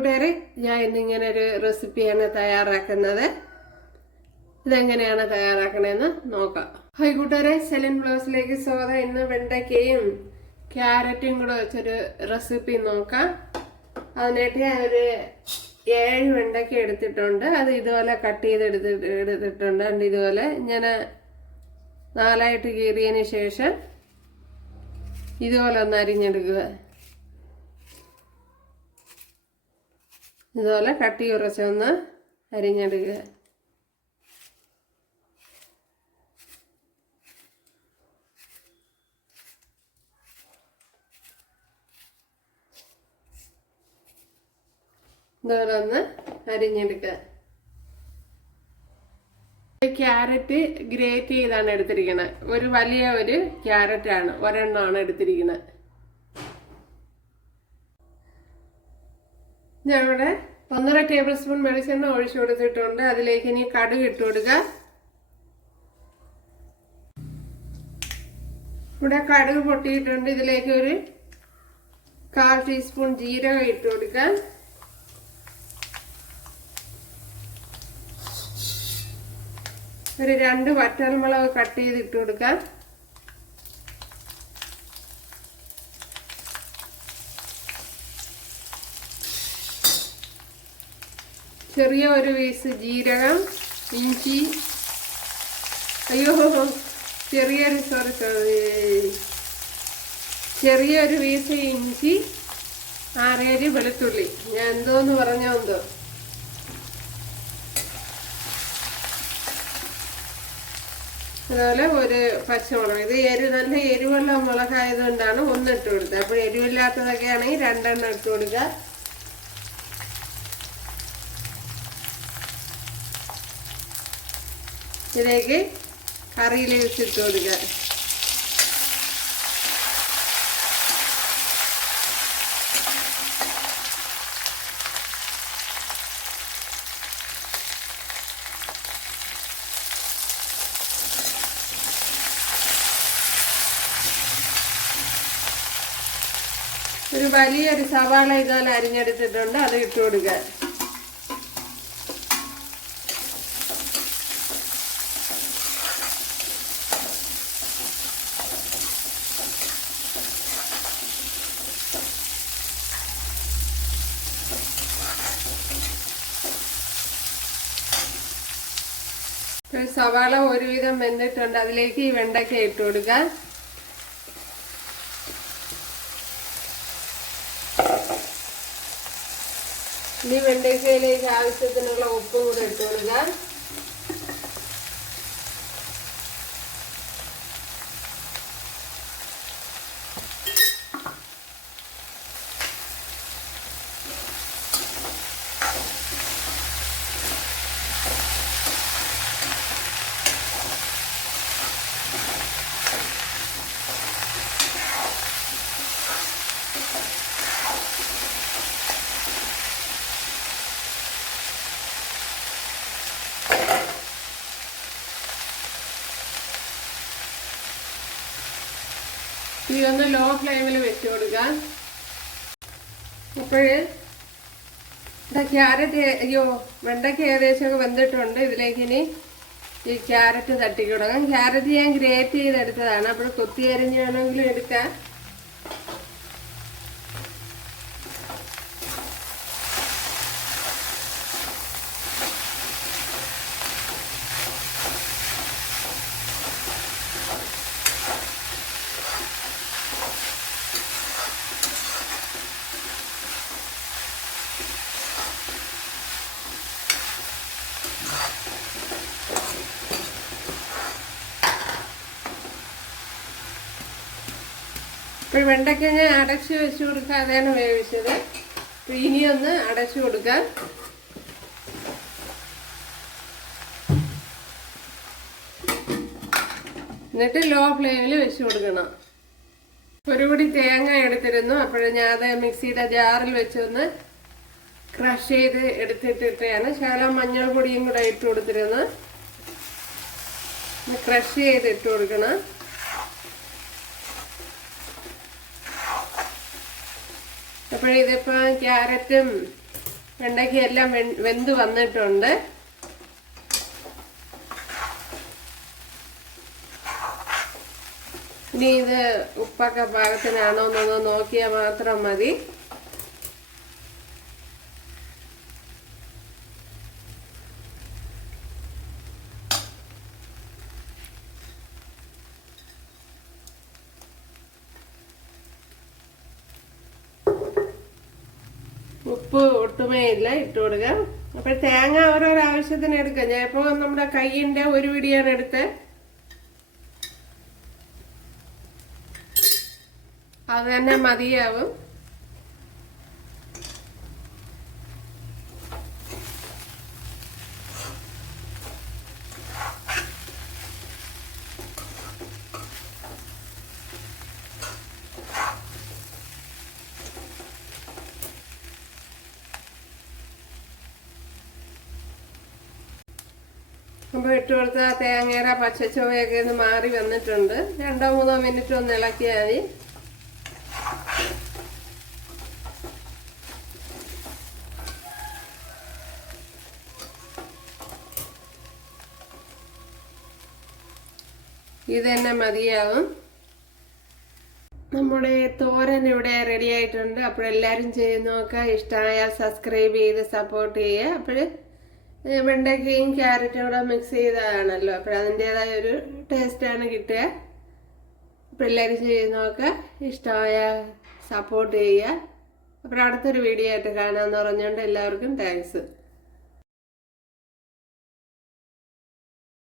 കൂട്ടുകാരെ ഞാൻ ഇന്നിങ്ങനെ ഒരു റെസിപ്പിയാണ് തയ്യാറാക്കുന്നത്. ഇതെങ്ങനെയാണ് തയ്യാറാക്കണതെന്ന് നോക്കാം. ഹൈ കൂട്ടുകാരെ സെലൻ ബ്ലൗസിലേക്ക് സ്വാഗതം. ഇന്ന് വെണ്ടയ്ക്കയും ക്യാരറ്റും കൂടെ വെച്ചൊരു റെസിപ്പി നോക്കാം. അതിനായിട്ട് ഞാൻ ഒരു ഏഴ് വെണ്ടയ്ക്ക എടുത്തിട്ടുണ്ട്. അത് ഇതുപോലെ കട്ട് ചെയ്ത് എടുത്ത് എടുത്തിട്ടുണ്ട്. ഉണ്ട് ഇതുപോലെ ഞാൻ നാലായിട്ട് കീറിയതിന് ശേഷം ഇതുപോലെ ഒന്ന് അരിഞ്ഞെടുക്കുക. ഇതുപോലെ കട്ടി കുറച്ചൊന്ന് അരിഞ്ഞെടുക്കുക. ഇതുപോലെ ഒന്ന് അരിഞ്ഞെടുക്കുക. ക്യാരറ്റ് ഗ്രേറ്റ് ചെയ്താണ് എടുത്തിരിക്കുന്നത് ഒരു വലിയ ഒരു ക്യാരറ്റ് ആണ് ഒരെണ്ണമാണ് എടുത്തിരിക്കുന്നത് ഞങ്ങളുടെ ഒന്നര ടേബിൾ സ്പൂൺ വെളിച്ചെണ്ണ ഒഴിച്ചു കൊടുത്തിട്ടുണ്ട്. അതിലേക്ക് ഇനി കടുക് ഇട്ട് കൊടുക്കുക. ഇവിടെ കടുക് പൊട്ടിയിട്ടുണ്ട്. ഇതിലേക്ക് ഒരു കാൽ ടീസ്പൂൺ ജീരകം ഇട്ട് കൊടുക്കാം ഒരു രണ്ട് വറ്റൽമുളക് കട്ട് ചെയ്ത് ഇട്ട് കൊടുക്കാം ചെറിയ ഒരു പീസ് ജീരകം ഇഞ്ചി അയ്യോ ചെറിയൊരു സോറി ചെറിയൊരു പീസ് ഇഞ്ചി ആറേരി വെളുത്തുള്ളി. ഞാൻ എന്തോന്ന് പറഞ്ഞോ എന്തോ? അതുപോലെ ഒരു പച്ചമുളക്. ഇത് എരി നല്ല എരിവുള്ള മുളകായതുകൊണ്ടാണ് ഒന്നിട്ട് കൊടുത്തത്. അപ്പോൾ എരിവില്ലാത്തതൊക്കെ ആണെങ്കിൽ രണ്ടെണ്ണം ഇട്ട് കൊടുക്കുക. ഇതിലേക്ക് കറിയിൽ ഇട്ട് കൊടുക്കുക ഒരു വലിയൊരു സവാള ഇതുപോലെ അരിഞ്ഞെടുത്തിട്ടുണ്ട് അത് ഇട്ട് കൊടുക്കുക സവാള ഒരുവിധം വെന്തിട്ടുണ്ട്. അതിലേക്ക് ഈ വെണ്ടയ്ക്ക ഇട്ട് കൊടുക്കുക. ഇനി വെണ്ടയ്ക്കയിലേക്ക് ആവശ്യത്തിനുള്ള ഉപ്പും കൂടെ ഇട്ട് കൊടുക്കുക. ഇനി ഒന്ന് ലോ ഫ്ലെയിമിൽ വെച്ച് കൊടുക്കാം. അപ്പോഴ് ക്യാരറ്റ് അയ്യോ വെണ്ടയ്ക്ക് ഏകദേശമൊക്കെ വെന്തിട്ടുണ്ട്. ഇതിലേക്ക് ഇനി ഈ ക്യാരറ്റ് തട്ടി കൊടുക്കാം. ക്യാരറ്റ് ഞാൻ ഗ്രേറ്റ് ചെയ്തെടുത്തതാണ്. അപ്പോൾ കൊത്തി അരിഞ്ഞാണെങ്കിലും എടുക്കാം. വെണ്ടയ്ക്ക ഞാൻ അടച്ചു വെച്ച് കൊടുക്കാതെയാണ് വേവിച്ചത്. അപ്പോൾ ഇനി ഒന്ന് അടച്ചു കൊടുക്കാം. എന്നിട്ട് ലോ ഫ്ലെയിമിൽ വെച്ച് കൊടുക്കണം. ഒരു പിടി തേങ്ങ എടുത്തിരുന്നു. അപ്പോൾ ഞാൻ അത് മിക്സിയുടെ ജാറിൽ വെച്ചൊന്ന് ക്രഷ് ചെയ്ത് എടുത്തിട്ടിട്ടാണ് ശകലം മഞ്ഞൾ പൊടിയും കൂടെ ഇട്ട് കൊടുത്തിരുന്നു. ക്രഷ് ചെയ്ത് ഇട്ട് കൊടുക്കണം. അപ്പോഴിതിപ്പോൾ ക്യാരറ്റും വെണ്ടയ്ക്കും എല്ലാം വെന്ത് വന്നിട്ടുണ്ട്. ഇനി ഇത് ഉപ്പൊക്കെ പാകത്തിനാണോ എന്നൊന്ന് നോക്കിയാൽ മാത്രം മതി. ഉപ്പ് ഒട്ടുമേ ഇല്ല ഇട്ട് കൊടുക്കാം. അപ്പൊ തേങ്ങ ഓരോരോ ആവശ്യത്തിന് എടുക്കാം. ഞാൻ ഇപ്പൊ നമ്മുടെ കൈയിന്റെ ഒരു പിടിയാണ് എടുത്ത്. അത് തന്നെ മതിയാവും. അപ്പോൾ ഇട്ട് കൊടുത്ത തേങ്ങേര പച്ചച്ചുവയൊക്കെ ഒന്ന് മാറി വന്നിട്ടുണ്ട്. രണ്ടോ മൂന്നോ മിനിറ്റ് ഒന്ന് ഇളക്കിയാൽ മതി ഇത് തന്നെ മതിയാവും. നമ്മുടെ തോരൻ ഇവിടെ റെഡി ആയിട്ടുണ്ട്. അപ്പോൾ ചെയ്ത് നോക്കുക. ഇഷ്ടമായാൽ സബ്സ്ക്രൈബ് ചെയ്ത് സപ്പോർട്ട് ചെയ്യുക. അപ്പോൾ വെണ്ടയ്ക്കയും ക്യാരറ്റും കൂടെ മിക്സ് ചെയ്തതാണല്ലോ. അപ്പോൾ അതിന്റേതായ ഒരു ടേസ്റ്റാണ് കിട്ടുക. പിള്ളേർ ചെയ്ത് ഇഷ്ടമായ സപ്പോർട്ട് ചെയ്യുക. അപ്പോൾ അടുത്തൊരു വീഡിയോ ആയിട്ട് കാണാമെന്ന് പറഞ്ഞുകൊണ്ട് എല്ലാവർക്കും താങ്ക്സ്